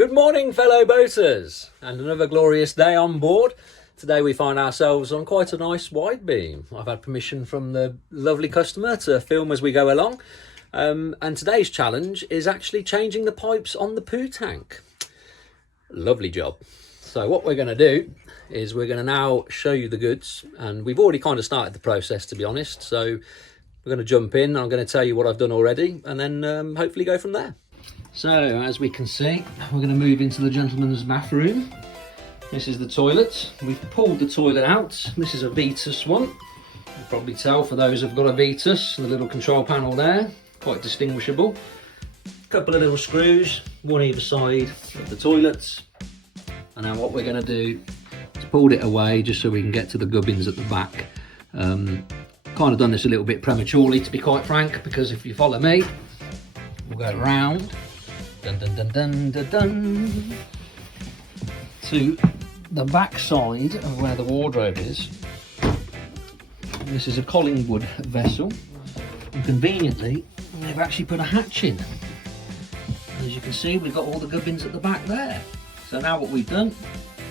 Good morning, fellow boaters, and another glorious day on board. Today we find ourselves on quite a nice wide beam. I've had permission from the lovely customer to film as we go along, and today's challenge is actually changing the pipes on the poo tank. Lovely job. So what we're going to do is we're going to now show you the goods, and we've already kind of started the process, to be honest. So we're going to jump in. I'm going to tell you what I've done already, and then hopefully go from there. So as we can see, we're going to move into the gentleman's bathroom. This is the toilet. We've pulled the toilet out. This is a Vetus one. You'll probably tell for those who've got a Vetus, the little control panel there, quite distinguishable. A couple of little screws, one either side of the toilet. And now what we're going to do is pull it away just so we can get to the gubbins at the back. Kind of done this a little bit prematurely, to be quite frank, because if you follow me, we'll go round. Dun, dun, dun, dun, dun, dun, to the back side of where the wardrobe is. This is a Collingwood vessel, and conveniently they've actually put a hatch in. As you can see, we've got all the gubbins at the back there. So now what we've done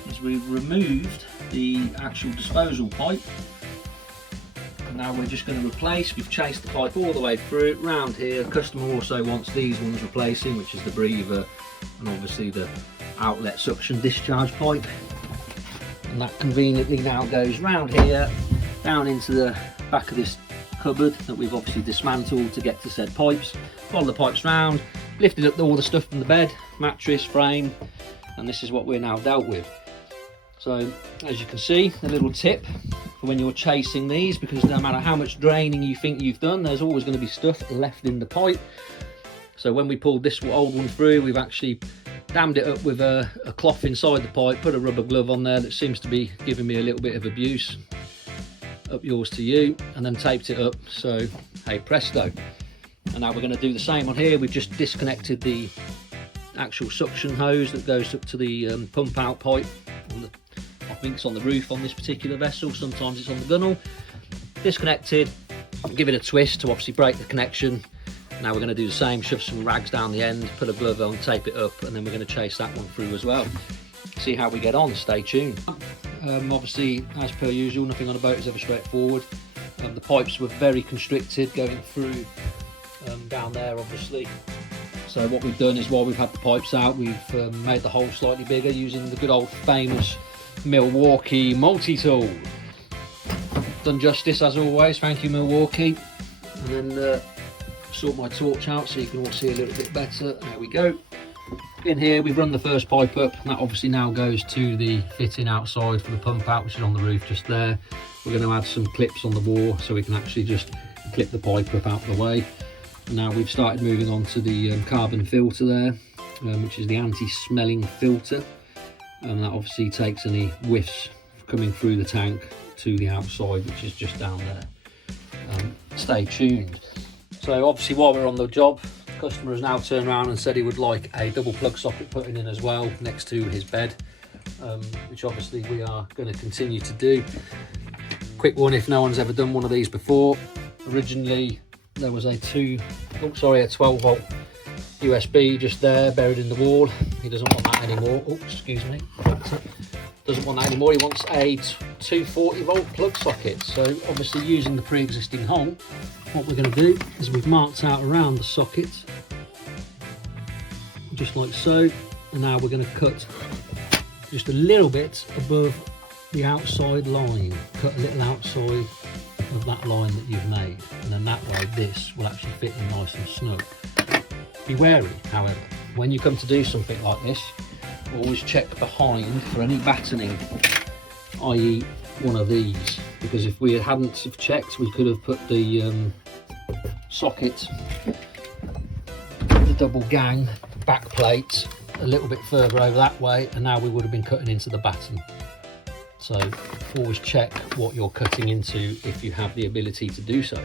is we've removed the actual disposal pipe. Now we're just going to replace. We've chased the pipe all the way through round here. The customer also wants these ones replacing, which is the breather and obviously the outlet suction discharge pipe. And that conveniently now goes round here, down into the back of this cupboard that we've obviously dismantled to get to said pipes. Follow the pipes round, lifted up all the stuff from the bed, mattress, frame, and this is what we're now dealt with. So as you can see, a little tip for when you're chasing these, because no matter how much draining you think you've done, there's always going to be stuff left in the pipe. So when we pulled this old one through, we've actually dammed it up with a cloth inside the pipe, put a rubber glove on there that seems to be giving me a little bit of abuse. Up yours to you, and then taped it up, so hey presto. And now we're going to do the same on here. We've just disconnected the actual suction hose that goes up to the pump out pipe. I think it's on the roof on this particular vessel, sometimes it's on the gunnel. Disconnected, give it a twist to obviously break the connection. Now we're going to do the same, shove some rags down the end, put a glove on, tape it up, and then we're going to chase that one through as well. See how we get on, stay tuned. Obviously, as per usual, nothing on a boat is ever straightforward. The pipes were very constricted going through down there, obviously. So what we've done is, while we've had the pipes out, we've made the hole slightly bigger using the good old famous Milwaukee multi-tool. Done justice as always, thank you Milwaukee. And then sort my torch out so you can all see a little bit better. There we go. In here we've run the first pipe up, and that obviously now goes to the fitting outside for the pump out, which is on the roof just there. We're going to add some clips on the wall so we can actually just clip the pipe up out of the way. And now we've started moving on to the carbon filter there, which is the anti-smelling filter. And that obviously takes any whiffs coming through the tank to the outside, which is just down there. Stay tuned. So obviously, while we're on the job, the customer has now turned around and said he would like a double plug socket putting in as well next to his bed, which obviously we are going to continue to do. Quick one, if no one's ever done one of these before. Originally there was a 12 volt USB just there buried in the wall. He doesn't want that anymore. Oh, excuse me. Doesn't want that anymore. He wants a 240 volt plug socket. So obviously, using the pre-existing hole, what we're going to do is we've marked out around the socket, just like so. And now we're going to cut just a little bit above the outside line. Cut a little outside of that line that you've made, and then that way this will actually fit in nice and snug. Be wary, however, when you come to do something like this, always check behind for any battening, i.e. one of these, because if we hadn't have checked, we could have put the socket, the double gang back plate a little bit further over that way, and now we would have been cutting into the batten. So always check what you're cutting into if you have the ability to do so.